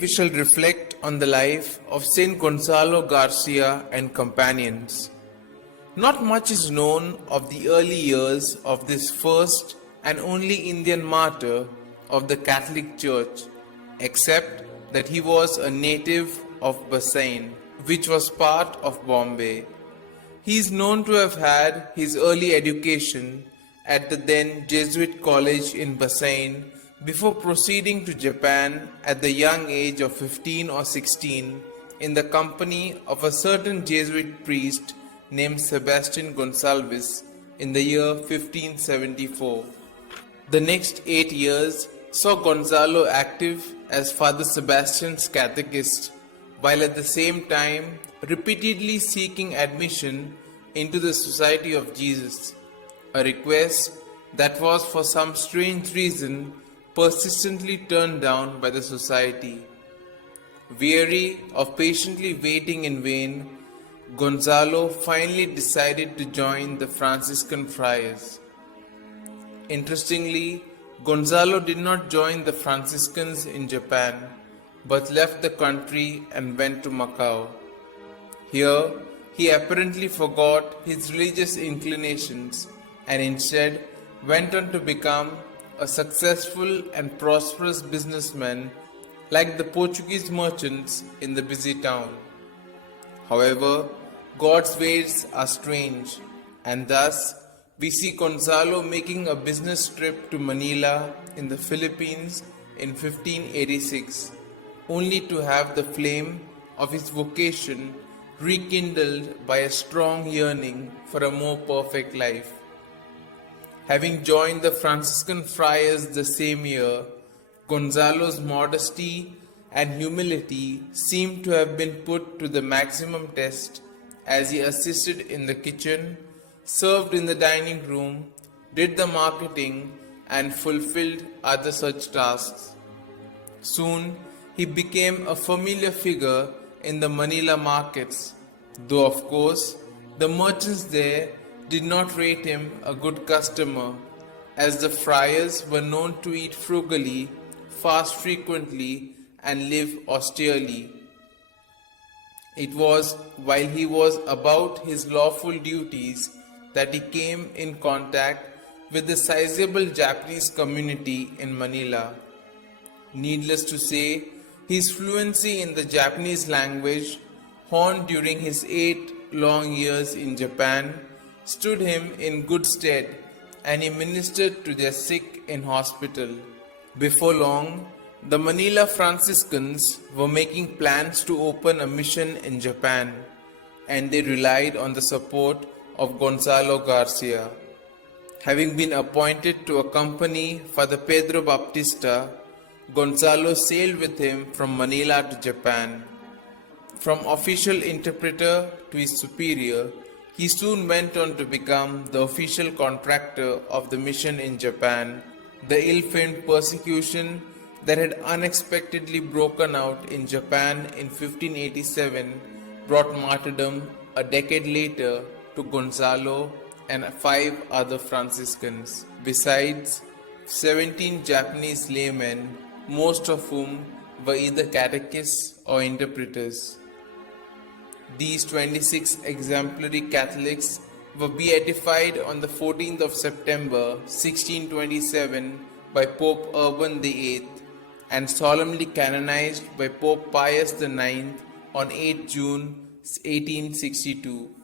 we shall reflect on the life of Saint Gonsalo Garcia and companions. Not much is known of the early years of this first and only Indian martyr of the Catholic Church, except that he was a native of Bassein, which was part of Bombay. He is known to have had his early education at the then Jesuit college in Bassein before proceeding to Japan at the young age of 15 or 16 in the company of a certain Jesuit priest named Sebastian Gonsalves in the year 1574. The next 8 years saw Gonzalo active as Father Sebastian's catechist, while at the same time repeatedly seeking admission into the Society of Jesus, a request that was for some strange reason persistently turned down by the society. Weary of patiently waiting in vain, Gonzalo finally decided to join the Franciscan friars. Interestingly, Gonzalo did not join the Franciscans in Japan, but left the country and went to Macau. Here, he apparently forgot his religious inclinations and instead went on to become a successful and prosperous businessman like the Portuguese merchants in the busy town. However, God's ways are strange, and thus we see Gonzalo making a business trip to Manila in the Philippines in 1586, only to have the flame of his vocation rekindled by a strong yearning for a more perfect life. Having joined the Franciscan friars the same year, Gonzalo's modesty and humility seem to have been put to the maximum test as he assisted in the kitchen, served in the dining room, did the marketing, and fulfilled other such tasks. Soon he became a familiar figure in the Manila markets, though of course the merchants there did not rate him a good customer, as the friars were known to eat frugally, fast frequently, and live austerely. It was while he was about his lawful duties that he came in contact with the sizable Japanese community in Manila. Needless to say, his fluency in the Japanese language, honed during his 8 long years in Japan, stood him in good stead, and he ministered to their sick in hospital. Before long, the Manila Franciscans were making plans to open a mission in Japan, and they relied on the support of Gonzalo Garcia. Having been appointed to accompany Father Pedro Baptista, Gonzalo sailed with him from Manila to Japan. From official interpreter to his superior, he soon went on to become the official contractor of the mission in Japan. The ill-famed persecution that had unexpectedly broken out in Japan in 1587 brought martyrdom a decade later to Gonzalo and 5 other Franciscans, besides 17 Japanese laymen, most of whom were either catechists or interpreters. These 26 exemplary Catholics were beatified on the 14th of September 1627 by Pope Urban VIII and solemnly canonized by Pope Pius IX on 8 June 1862.